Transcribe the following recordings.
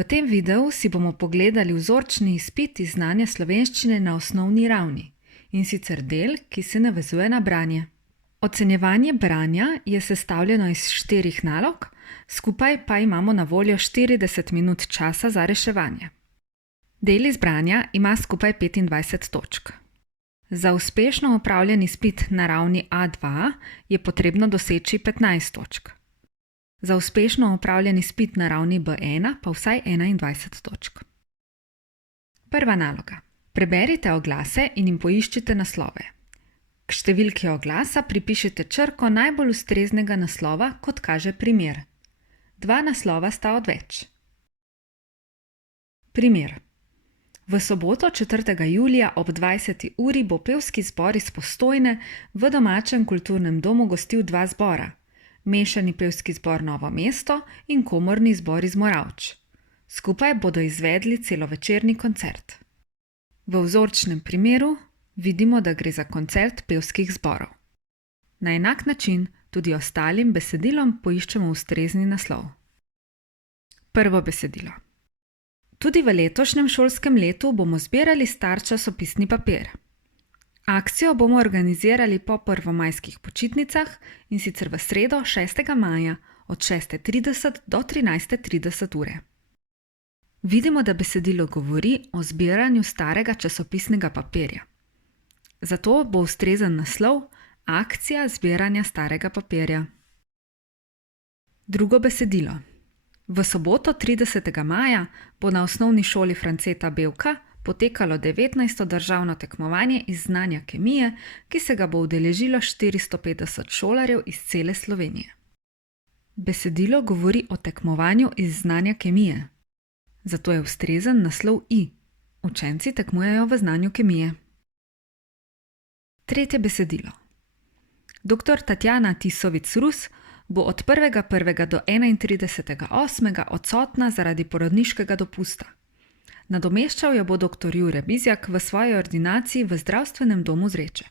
V tem videu si bomo pogledali vzorčni izpit iz znanja slovenščine na osnovni ravni, in sicer del, ki se navezuje na branje. Ocenjevanje branja je sestavljeno iz 4 nalog, skupaj pa imamo na voljo 40 minut časa za reševanje. Del iz branja ima skupaj 25 točk. Za uspešno opravljen izpit na ravni A2 je potrebno doseči 15 točk. Za uspešno opravljen izpit na ravni B1 pa vsaj 21 točk. Prva naloga. Preberite oglase in jim poiščite naslove. K številki oglasa pripišite črko najbolj ustreznega naslova, kot kaže primer. 2 naslova sta odveč. Primer. V soboto 4. julija ob 20. uri bo pevski zbor iz Postojne v domačem kulturnem domu gostil 2 zbora. Mešani pevski zbor Novo mesto in komorni zbor iz Moravč. Skupaj bodo izvedli celovečerni koncert. V vzorčnem primeru vidimo, da gre za koncert pevskih zborov. Na enak način tudi ostalim besedilom poiščemo ustrezni naslov. Prvo besedilo. Tudi v letošnjem šolskem letu bomo zbirali star časopisni papir. Akcijo bomo organizirali po prvomajskih počitnicah, in sicer v sredo 6. maja od 6:30 do 13:30 ure. Vidimo, da besedilo govori o zbiranju starega časopisnega papirja. Zato bo ustrezen naslov Akcija zbiranja starega papirja. Drugo besedilo. V soboto 30. maja bo na osnovni šoli Franceta Bevka potekalo 19. državno tekmovanje iz znanja kemije, ki se ga bo udeležilo 450 šolarjev iz cele Slovenije. Besedilo govori o tekmovanju iz znanja kemije. Zato je ustrezen naslov I. Učenci tekmujejo v znanju kemije. Tretje besedilo. Dr. Tatjana Tisovic-Rus bo od 1.1. do 31.8. odsotna zaradi porodniškega dopusta. Nadomeščal jo bo dr. Jure Bizjak v svoji ordinaciji v zdravstvenem domu Zreče.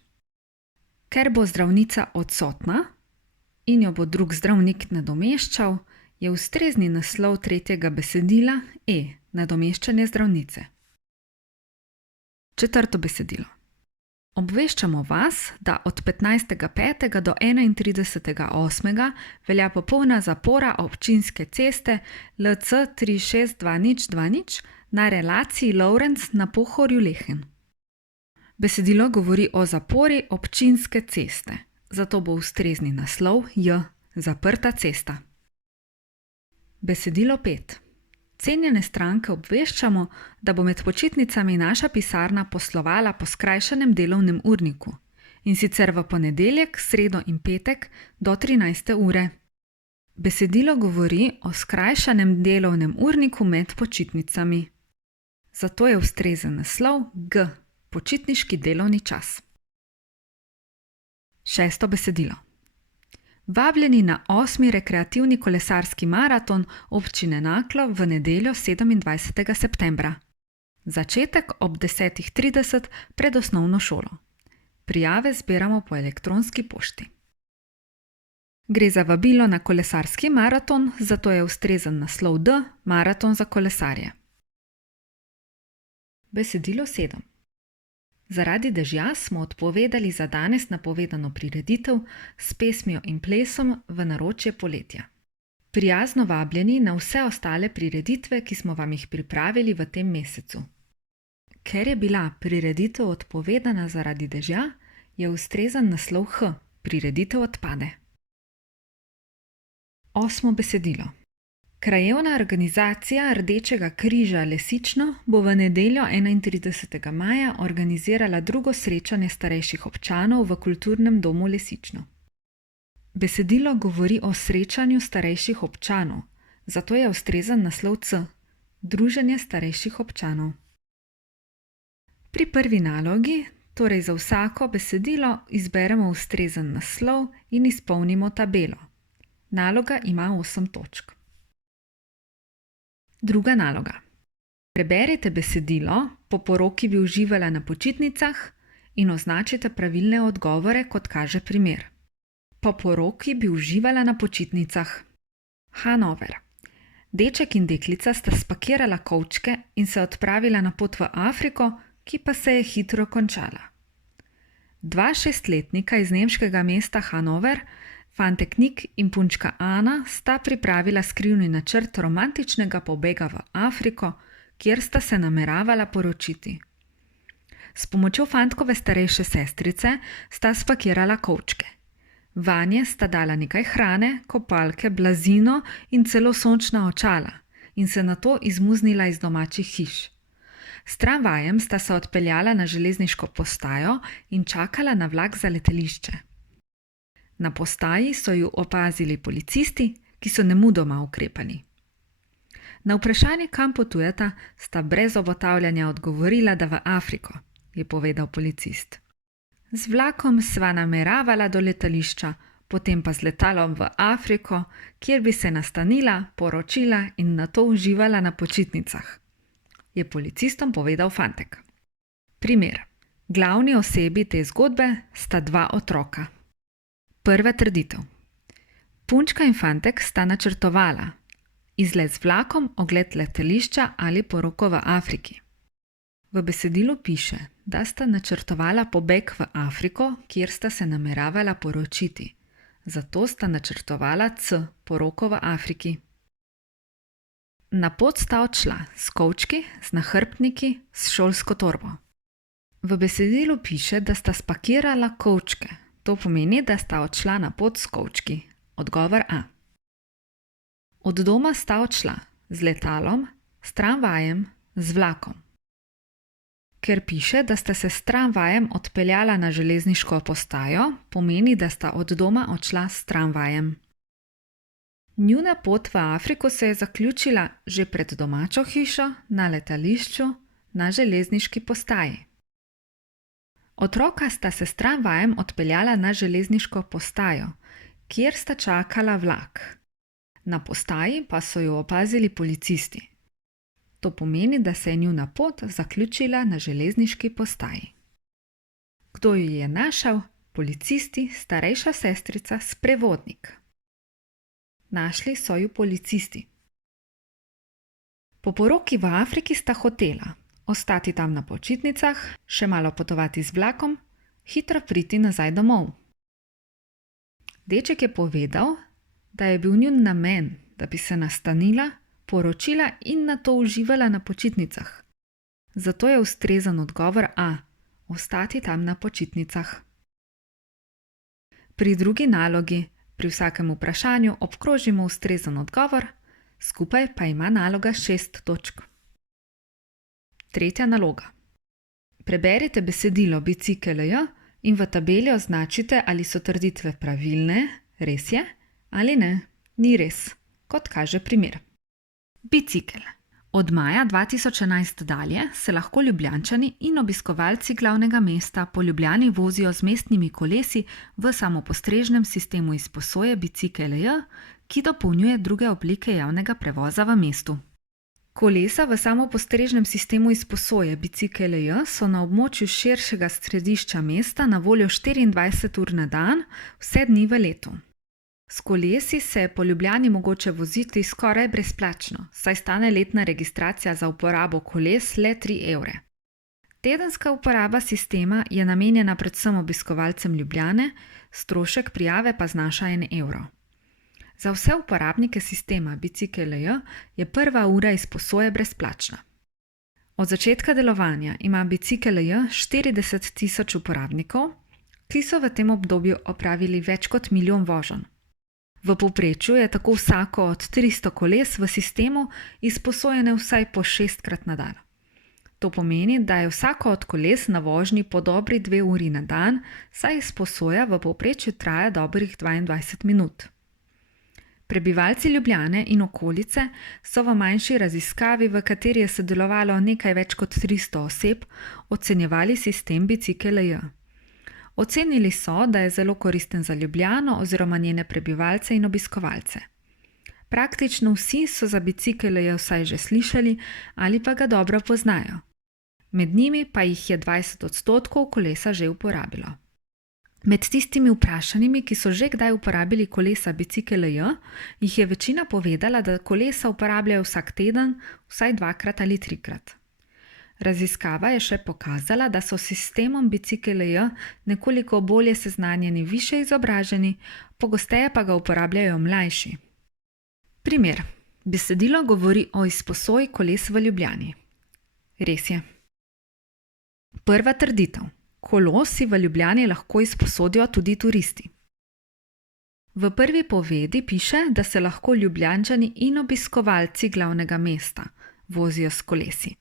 Ker bo zdravnica odsotna in jo bo drug zdravnik nadomeščal, je ustrezni naslov tretjega besedila E. Nadomeščanje zdravnice. Četrto besedilo. Obveščamo vas, da od 15.5. do 31.8. velja popolna zapora občinske ceste LC 36220 na relaciji Lovrenc na Pohorju-Lehen. Besedilo govori o zapori občinske ceste, zato bo ustrezni naslov J. Zaprta cesta. Besedilo 5. Cenjene stranke obveščamo, da bo med počitnicami naša pisarna poslovala po skrajšanem delovnem urniku, in sicer v ponedeljek, sredo in petek do 13. ure. Besedilo govori o skrajšanem delovnem urniku med počitnicami. Zato je ustrezen naslov G. Počitniški delovni čas. Šesto besedilo. Vabljeni na 8. rekreativni kolesarski maraton občine Naklo v nedeljo 27. septembra. Začetek ob 10.30 pred osnovno šolo. Prijave zbiramo po elektronski pošti. Gre za vabilo na kolesarski maraton, zato je ustrezen naslov D. Maraton za kolesarje. Besedilo 7. Zaradi dežja smo odpovedali za danes napovedano prireditev s pesmijo in plesom v naročje poletja. Prijazno vabljeni na vse ostale prireditve, ki smo vam jih pripravili v tem mesecu. Ker je bila prireditev odpovedana zaradi dežja, je ustrezen naslov H. Prireditev odpade. 8. besedilo. Krajevna organizacija Rdečega križa Lesično bo v nedeljo 31. maja organizirala drugo srečanje starejših občanov v kulturnem domu Lesično. Besedilo govori o srečanju starejših občanov, zato je ustrezen naslov C. Druženje starejših občanov. Pri prvi nalogi, torej za vsako besedilo, izberemo ustrezen naslov in izpolnimo tabelo. Naloga ima 8 točk. Druga naloga. Preberite besedilo, po poroki bi uživala na počitnicah in označite pravilne odgovore, kot kaže primer. Po poroki bi uživala na počitnicah. Hanover. Deček in deklica sta spakirala kovčke in se odpravila na pot v Afriko, ki pa se je hitro končala. Dva 6-letnika iz nemškega mesta Hanover, fantek Nik in punčka Ana, sta pripravila skrivni načrt romantičnega pobega v Afriko, kjer sta se nameravala poročiti. S pomočjo fantkove starejše sestrice sta spakirala kovčke. Vanje sta dala nekaj hrane, kopalke, blazino in celo sončna očala in se nato izmuznila iz domačih hiš. S tramvajem sta se odpeljala na železniško postajo in čakala na vlak za letališče. Na postaji so ju opazili policisti, ki so nemudoma ukrepali. Na vprašanje, kam potujeta, sta brez obotavljanja odgovorila, da v Afriko, je povedal policist. Z vlakom sva nameravala do letališča, potem pa z letalom v Afriko, kjer bi se nastanila, poročila in nato uživala na počitnicah, je policistom povedal fantek. Primer. Glavni osebi te zgodbe sta dva otroka. Prva trditev. Punčka in fantek sta načrtovala izlet z vlakom, ogled letališča ali poroko v Afriki. V besedilu piše, da sta načrtovala pobeg v Afriko, kjer sta se nameravala poročiti. Zato sta načrtovala poroko v Afriki. Na pot sta odšla s kovčki, z nahrbtniki, s šolsko torbo. V besedilu piše, da sta spakirala kovčke. To pomeni, da sta odšla na pot s kovčki. Odgovor A. Od doma sta odšla z letalom, s tramvajem, z vlakom. Ker piše, da sta se s tramvajem odpeljala na železniško postajo, pomeni, da sta od doma odšla s tramvajem. Njuna pot v Afriko se je zaključila že pred domačo hišo, na letališču, na železniški postaji. Otroka sta se s tramvajem odpeljala na železniško postajo, kjer sta čakala vlak. Na postaji pa so jo opazili policisti. To pomeni, da se je njuna pot zaključila na železniški postaji. Kdo jo je našel? Policisti, starejša sestrica, sprevodnik. Našli so ju policisti. Po poroki v Afriki sta hotela ostati tam na počitnicah, še malo potovati z vlakom, hitro priti nazaj domov. Deček je povedal, da je bil njun namen, da bi se nastanila, poročila in nato uživala na počitnicah. Zato je ustrezen odgovor A. Ostati tam na počitnicah. Pri drugi nalogi, pri vsakem vprašanju obkrožimo ustrezen odgovor, skupaj pa ima naloga 6 točk. Tretja naloga. Preberite besedilo bicikel J in v tabeli označite, ali so trditve pravilne, res je, ali ne, ni res, kot kaže primer. Bicikel. Od maja 2011 dalje se lahko Ljubljančani in obiskovalci glavnega mesta po Ljubljani vozijo z mestnimi kolesi v samopostrežnem sistemu izposoje bicikel J, ki dopolnjuje druge oblike javnega prevoza v mestu. Kolesa v samopostrežnem sistemu izposoje bicikel J so na območju širšega središča mesta na voljo 24 ur na dan, vse dni v letu. S kolesi se je po Ljubljani mogoče voziti skoraj brezplačno, saj stane letna registracija za uporabo koles le 3 evre. Tedenska uporaba sistema je namenjena predvsem obiskovalcem Ljubljane, strošek prijave pa znaša 1 evro. Za vse uporabnike sistema bicikel J je prva ura izposoje brezplačna. Od začetka delovanja ima bicikel J 40 tisoč uporabnikov, ki so v tem obdobju opravili več kot milijon voženj. V povprečju je tako vsako od 300 koles v sistemu izposojene vsaj po 6-krat na dan. To pomeni, da je vsako od koles na vožnji po dobri 2 uri na dan, saj izposoja v povprečju traja dobrih 22 minut. Prebivalci Ljubljane in okolice so v manjši raziskavi, v kateri je sodelovalo nekaj več kot 300 oseb, ocenjevali sistem bicikel J. Ocenili so, da je zelo koristen za Ljubljano oziroma njene prebivalce in obiskovalce. Praktično vsi so za bicikel J vsaj že slišali ali pa ga dobro poznajo. Med njimi pa jih je 20% kolesa že uporabilo. Med tistimi vprašanimi, ki so že kdaj uporabili kolesa Bicikel J, jih je večina povedala, da kolesa uporabljajo vsak teden, vsaj 2-krat ali 3-krat. Raziskava je še pokazala, da so s sistemom Bicikel J nekoliko bolje seznanjeni više izobraženi, pogosteje pa ga uporabljajo mlajši. Primer. Besedilo govori o izposoji koles v Ljubljani. Res je. Prva trditev. Kolo si v Ljubljani lahko izposodijo tudi turisti. V prvi povedi piše, da se lahko Ljubljančani in obiskovalci glavnega mesta vozijo s kolesi.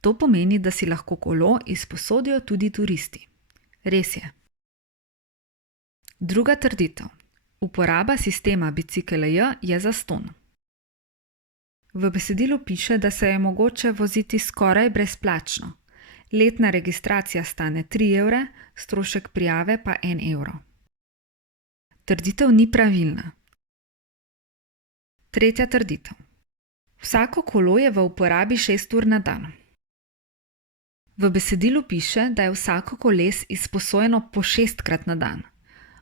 To pomeni, da si lahko kolo izposodijo tudi turisti. Res je. Druga trditev. Uporaba sistema Bicikel J je zastonj. V besedilu piše, da se je mogoče voziti skoraj brezplačno. Letna registracija stane 3 evre, strošek prijave pa 1 evro. Trditev ni pravilna. Tretja trditev. Vsako kolo je v uporabi 6 ur na dan. V besedilu piše, da je vsako koles izposojeno po 6-krat na dan.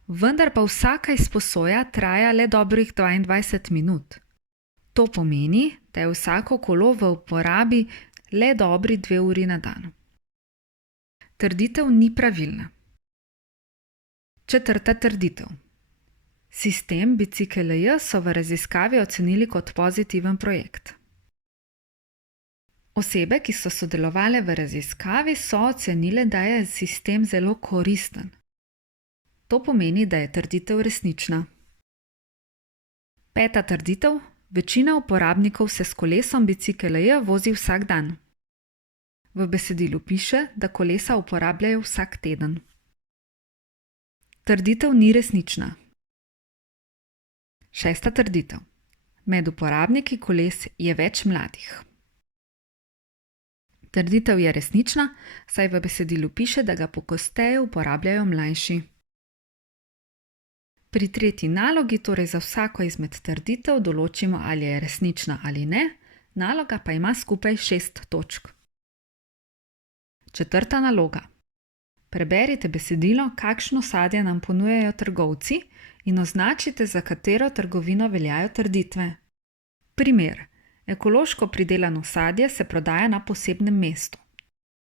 Vendar pa vsaka izposoja traja le dobrih 22 minut. To pomeni, da je vsako kolo v uporabi le dobri 2 uri na dan. Trditev ni pravilna. Četrta trditev. Sistem Bicikel J so v raziskavi ocenili kot pozitiven projekt. Osebe, ki so sodelovale v raziskavi, so ocenile, da je sistem zelo koristen. To pomeni, da je trditev resnična. Peta trditev. Večina uporabnikov se s kolesom Bicikel J vozi vsak dan. V besedilu piše, da kolesa uporabljajo vsak teden. Trditev ni resnična. Šesta trditev. Med uporabniki koles je več mladih. Trditev je resnična, saj v besedilu piše, da ga pogosteje uporabljajo mlajši. Pri tretji nalogi, torej za vsako izmed trditev, določimo, ali je resnična ali ne, naloga pa ima skupaj 6 točk. Četrta naloga. Preberite besedilo, kakšno sadje nam ponujajo trgovci in označite, za katero trgovino veljajo trditve. Primer. Ekološko pridelano sadje se prodaja na posebnem mestu.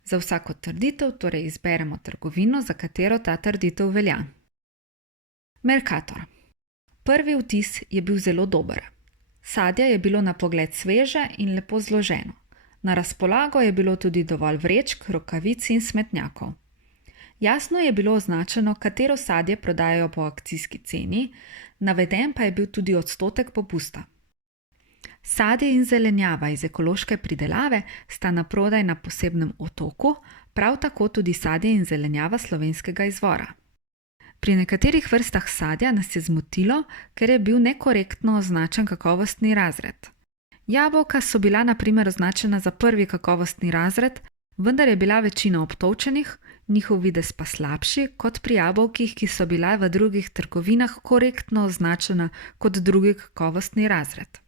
Za vsako trditev torej izberemo trgovino, za katero ta trditev velja. Mercator. Prvi vtis je bil zelo dober. Sadje je bilo na pogled sveže in lepo zloženo. Na razpolago je bilo tudi dovolj vrečk, rokavic in smetnjakov. Jasno je bilo označeno, katero sadje prodajajo po akcijski ceni, naveden pa je bil tudi odstotek popusta. Sadje in zelenjava iz ekološke pridelave sta naprodaj na posebnem otoku, prav tako tudi sadje in zelenjava slovenskega izvora. Pri nekaterih vrstah sadja nas je zmotilo, ker je bil nekorektno označen kakovostni razred. Jabolka so bila na primer označena za prvi kakovostni razred, vendar je bila večina obtolčenih, njihov videz pa slabši kot pri jabolkih, ki so bila v drugih trgovinah korektno označena kot drugi kakovostni razred.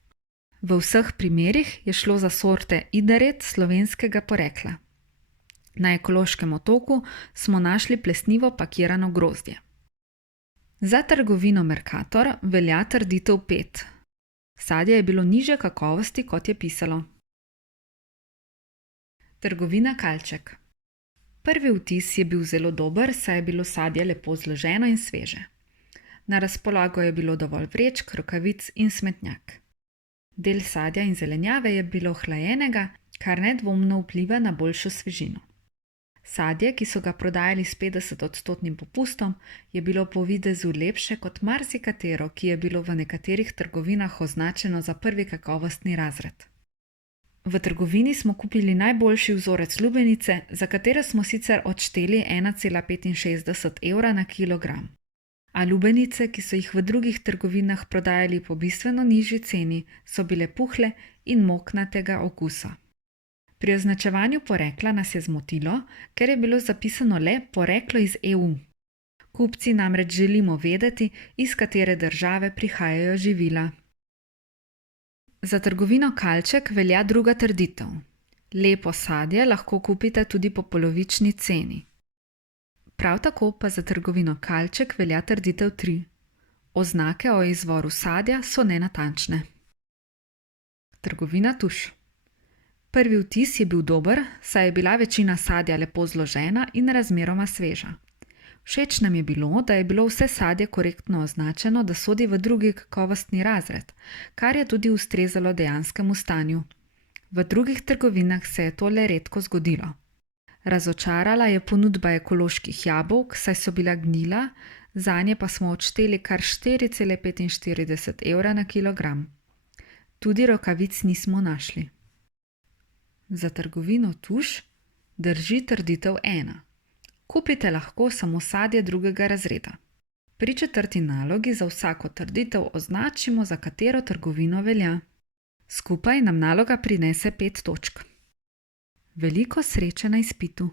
V vseh primerih je šlo za sorte Idaret slovenskega porekla. Na ekološkem otoku smo našli plesnivo pakirano grozdje. Za trgovino Mercator velja trditev 5. Sadje je bilo nižje kakovosti, kot je pisalo. Trgovina Kalček. Prvi vtis je bil zelo dober, saj je bilo sadje lepo zloženo in sveže. Na razpolago je bilo dovolj vrečk, rokavic in smetnjak. Del sadja in zelenjave je bilo hlajenega, kar nedvomno vpliva na boljšo svežino. Sadje, ki so ga prodajali s 50-odstotnim popustom, je bilo po videzu lepše kot marsikatero, ki je bilo v nekaterih trgovinah označeno za prvi kakovostni razred. V trgovini smo kupili najboljši vzorec lubenice, za katere smo sicer odšteli 1,65 evra na kilogram. A lubenice, ki so jih v drugih trgovinah prodajali po bistveno nižji ceni, so bile puhle in moknatega okusa. Pri označevanju porekla nas je zmotilo, ker je bilo zapisano le poreklo iz EU. Kupci namreč želimo vedeti, iz katere države prihajajo živila. Za trgovino Kalček velja druga trditev. Lepo sadje lahko kupite tudi po polovični ceni. Prav tako pa za trgovino Kalček velja trditev 3. Oznake o izvoru sadja so nenatančne. Trgovina Tuš. Prvi vtis je bil dober, saj je bila večina sadja lepo zložena in razmeroma sveža. Všeč nam je bilo, da je bilo vse sadje korektno označeno, da sodi v drugi kakovostni razred, kar je tudi ustrezalo dejanskemu stanju. V drugih trgovinah se je to le redko zgodilo. Razočarala je ponudba ekoloških jabolk, saj so bila gnila, zanje pa smo odšteli kar 4,45 evra na kilogram. Tudi rokavic nismo našli. Za trgovino Tuš drži trditev 1. Kupite lahko samo sadje drugega razreda. Pri 4. nalogi za vsako trditev označimo, za katero trgovino velja. Skupaj nam naloga prinese 5 točk. Veliko sreče na izpitu.